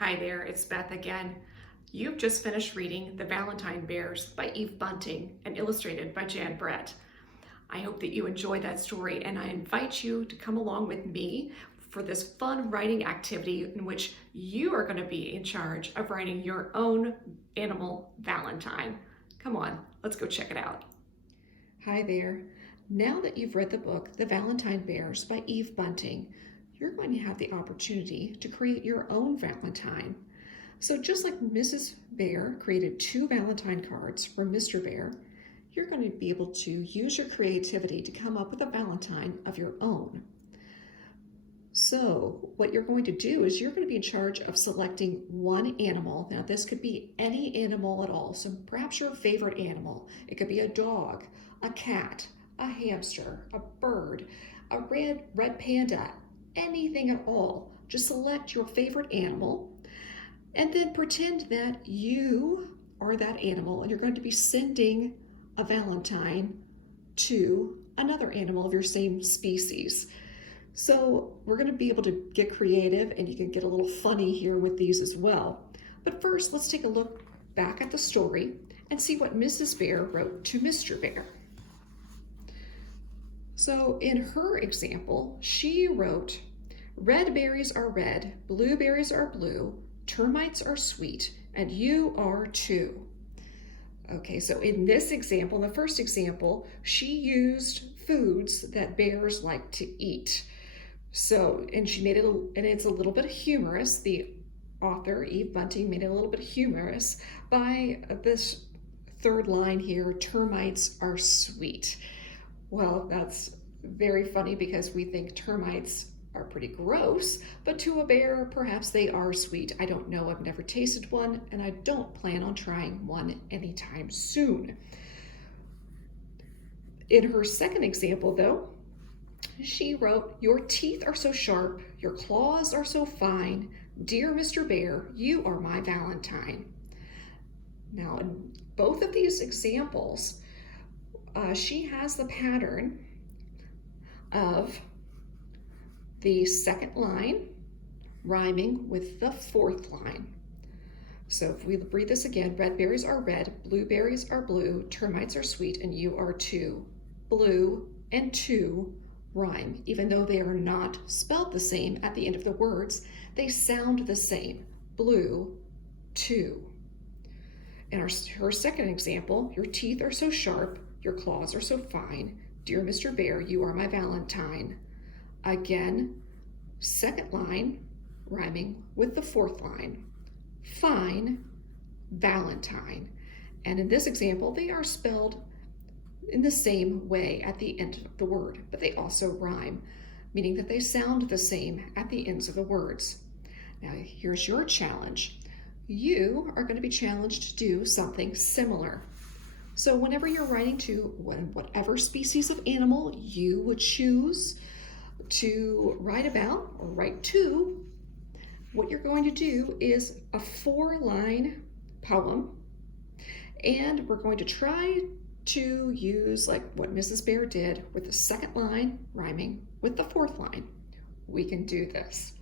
Hi there, it's Beth again. You've just finished reading The Valentine Bears by Eve Bunting and illustrated by Jan Brett. I hope that you enjoyed that story, and I invite you to come along with me for this fun writing activity in which you are going to be in charge of writing your own animal Valentine. Come on, let's go check it out. Hi there. Now that you've read the book The Valentine Bears by Eve Bunting, you're going to have the opportunity to create your own Valentine. So just like Mrs. Bear created 2 Valentine cards for Mr. Bear, you're going to be able to use your creativity to come up with a Valentine of your own. So what you're going to do is you're going to be in charge of selecting one animal. Now this could be any animal at all. So perhaps your favorite animal. It could be a dog, a cat, a hamster, a bird, a red panda, anything at all. Just select your favorite animal and then pretend that you are that animal and you're going to be sending a Valentine to another animal of your same species. So we're going to be able to get creative, and you can get a little funny here with these as well. But first, let's take a look back at the story and see what Mrs. Bear wrote to Mr. Bear. So in her example, she wrote, "Red berries are red, blueberries are blue, termites are sweet, and you are too." Okay, so in this example, the first example, she used foods that bears like to eat. So, and she made it, and it's a little bit humorous. The author, Eve Bunting, made it a little bit humorous by this third line here, termites are sweet. Well, that's very funny because we think termites are pretty gross, but to a bear, perhaps they are sweet. I don't know, I've never tasted one, and I don't plan on trying one anytime soon. In her second example though, she wrote, "Your teeth are so sharp, your claws are so fine, dear Mr. Bear, you are my Valentine." Now, in both of these examples, she has the pattern of the second line rhyming with the fourth line. So if we read this again, red berries are red, blueberries are blue, termites are sweet, and you are too. Blue and two rhyme. Even though they are not spelled the same at the end of the words, they sound the same. Blue, two. In her second example, your teeth are so sharp, your claws are so fine, dear Mr. Bear, you are my Valentine. Again, second line rhyming with the fourth line. Fine, Valentine. And in this example, they are spelled in the same way at the end of the word, but they also rhyme, meaning that they sound the same at the ends of the words. Now, here's your challenge. You are going to be challenged to do something similar. So whenever you're writing to whatever species of animal you would choose to write about or write to, what you're going to do is a 4-line poem, and we're going to try to use like what Mrs. Bear did with the second line rhyming with the fourth line. We can do this.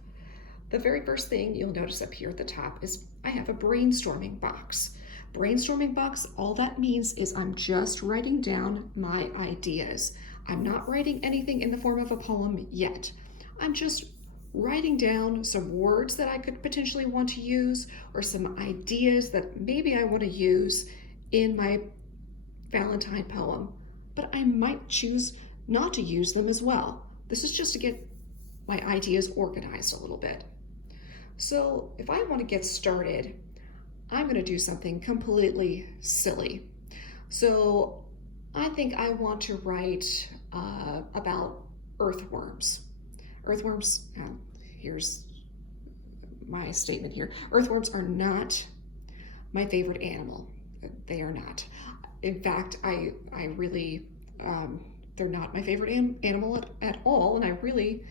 The very first thing you'll notice up here at the top is I have a brainstorming box. Brainstorming box, all that means is I'm just writing down my ideas. I'm not writing anything in the form of a poem yet. I'm just writing down some words that I could potentially want to use, or some ideas that maybe I want to use in my Valentine poem, but I might choose not to use them as well. This is just to get my ideas organized a little bit. So if I want to get started, I'm going to do something completely silly. So I think I want to write about earthworms. Earthworms, here's my statement here. Earthworms are not my favorite animal. They are not. In fact, I really, they're not my favorite animal at all, and I really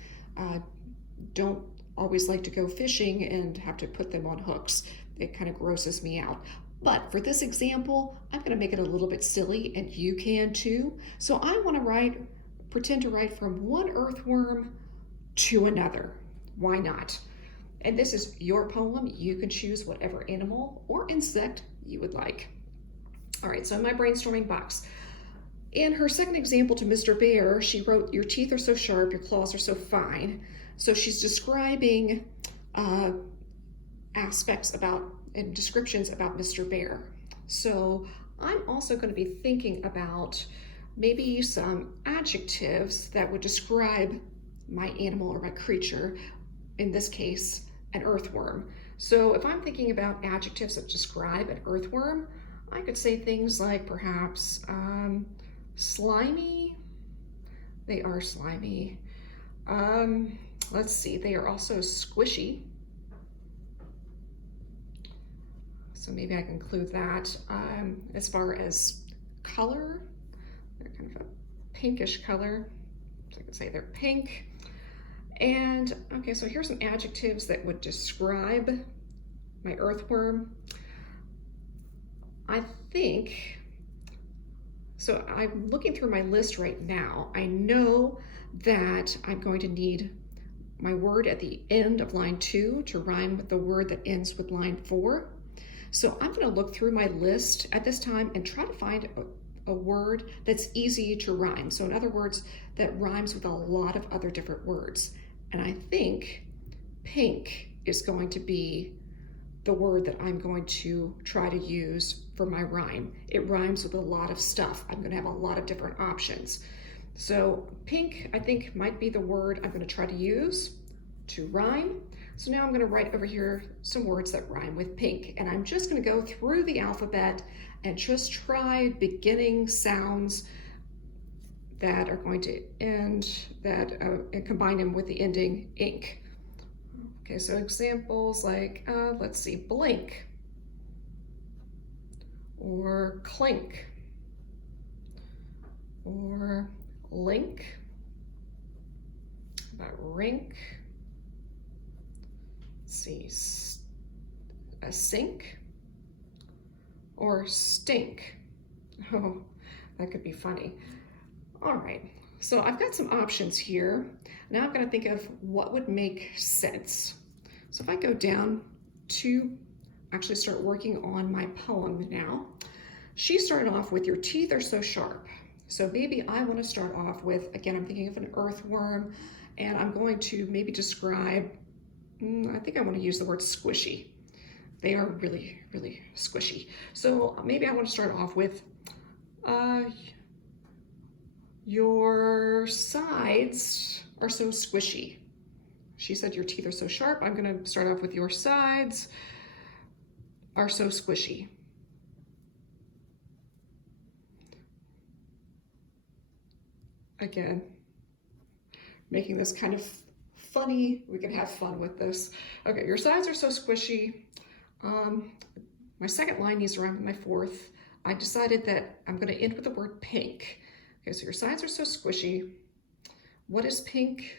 don't always like to go fishing and have to put them on hooks. It kind of grosses me out. But for this example, I'm going to make it a little bit silly, and you can too. So I want to pretend to write from one earthworm to another. Why not? And this is your poem. You can choose whatever animal or insect you would like. All right, so in my brainstorming box, in her second example to Mr. Bear, she wrote, your teeth are so sharp, your claws are so fine. So she's describing aspects about and descriptions about Mr. Bear. So I'm also going to be thinking about maybe some adjectives that would describe my animal or my creature, in this case, an earthworm. So if I'm thinking about adjectives that describe an earthworm, I could say things like perhaps slimy. They are slimy. Let's see, they are also squishy. So maybe I can include that. As far as color, they're kind of a pinkish color. So I could say they're pink. And okay, so here's some adjectives that would describe my earthworm. I think, so I'm looking through my list right now. I know that I'm going to need my word at the end of line 2 to rhyme with the word that ends with line 4. So I'm going to look through my list at this time and try to find a word that's easy to rhyme. So in other words, that rhymes with a lot of other different words. And I think pink is going to be the word that I'm going to try to use for my rhyme. It rhymes with a lot of stuff. I'm going to have a lot of different options. So pink, I think, might be the word I'm going to try to use to rhyme. So now I'm going to write over here some words that rhyme with pink. And I'm just going to go through the alphabet and just try beginning sounds that are going to end, and combine them with the ending ink. Okay, so examples like, let's see, blink, or clink, or link, about rink, let's see, a sink, or stink. Oh, that could be funny. All right, so I've got some options here. Now I'm going to think of what would make sense. So if I go down to actually start working on my poem now, she started off with, your teeth are so sharp. So maybe I want to start off with, again, I'm thinking of an earthworm, and I'm going to maybe describe, I think I want to use the word squishy. They are really, really squishy. So maybe I want to start off with, your sides are so squishy. She said your teeth are so sharp. I'm going to start off with, your sides are so squishy. Again, making this kind of funny. We can have fun with this. Okay, your sides are so squishy. My second line needs to rhyme with my fourth. I decided that I'm going to end with the word pink. Okay, so your sides are so squishy. What is pink?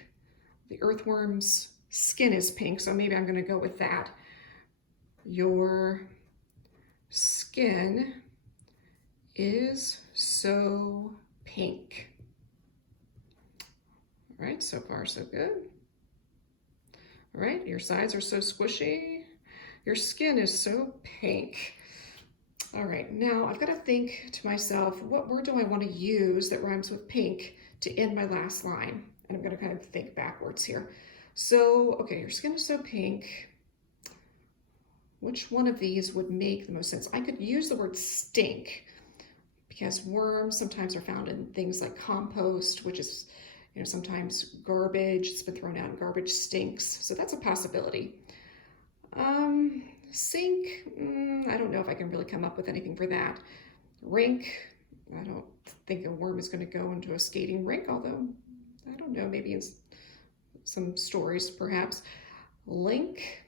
The earthworm's skin is pink, so maybe I'm going to go with that. Your skin is so pink. All right, so far so good. All right, your sides are so squishy. Your skin is so pink. All right, now I've got to think to myself, what word do I want to use that rhymes with pink to end my last line? And I'm going to kind of think backwards here. So, okay, your skin is so pink. Which one of these would make the most sense? I could use the word stink, because worms sometimes are found in things like compost, which is, you know, sometimes garbage. It's been thrown out and garbage stinks. So that's a possibility. Sink, I don't know if I can really come up with anything for that. Rink, I don't think a worm is going to go into a skating rink, although I don't know, maybe in some stories perhaps. Link,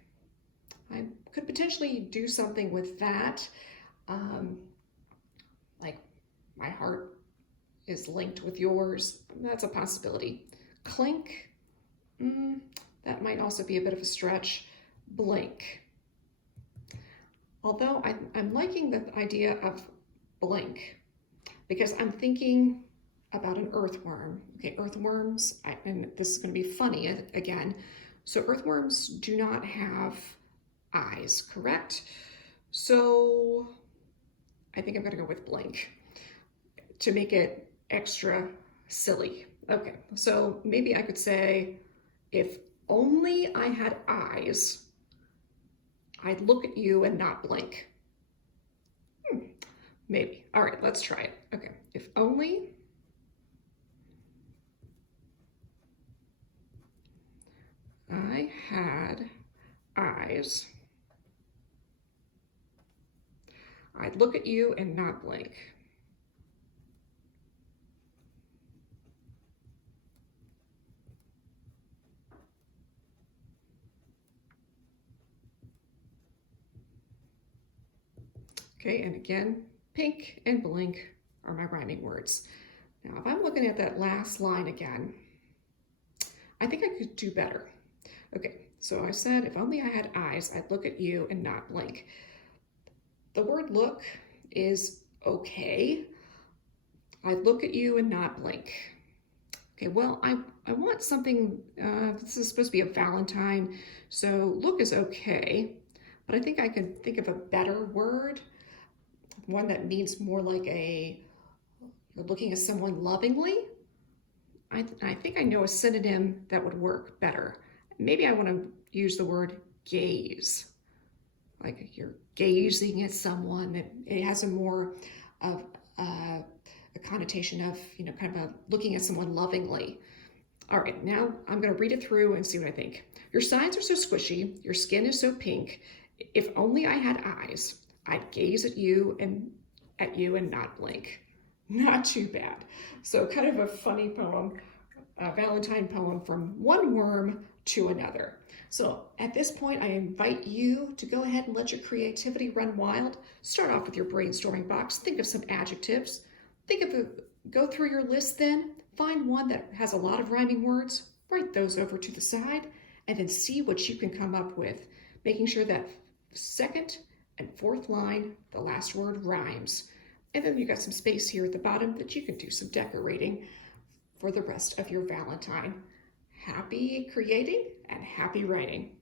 I could potentially do something with that. Like, my heart is linked with yours. That's a possibility. Clink, that might also be a bit of a stretch. Blink. Although I'm liking the idea of blink, because I'm thinking about an earthworm. Okay, earthworms, and this is going to be funny again. So earthworms do not have eyes, correct? So I think I'm gonna go with blink to make it extra silly. Okay, so maybe I could say, if only I had eyes, I'd look at you and not blink. Maybe. All right, let's try it. Okay, if only I had eyes, I'd look at you and not blink. Okay, and again, pink and blink are my rhyming words. Now, if I'm looking at that last line again, I think I could do better. Okay, so I said, if only I had eyes, I'd look at you and not blink. The word look is okay. I'd look at you and not blink. Okay, well, I want something, this is supposed to be a Valentine, so look is okay, but I think I can think of a better word, one that means more like you're looking at someone lovingly. I think I know a synonym that would work better. Maybe I want to use the word gaze. Like you're gazing at someone, that it has a more of a connotation of, kind of looking at someone lovingly. All right, now I'm going to read it through and see what I think. Your sides are so squishy, your skin is so pink. If only I had eyes, I'd gaze at you and not blink. Not too bad. So kind of a funny poem, a Valentine poem from one worm to another. So at this point, I invite you to go ahead and let your creativity run wild. Start off with your brainstorming box. Think of some adjectives. Go through your list then. Find one that has a lot of rhyming words. Write those over to the side and then see what you can come up with, making sure that second and fourth line, the last word rhymes. And then you got some space here at the bottom that you can do some decorating for the rest of your Valentine. Happy creating and happy writing.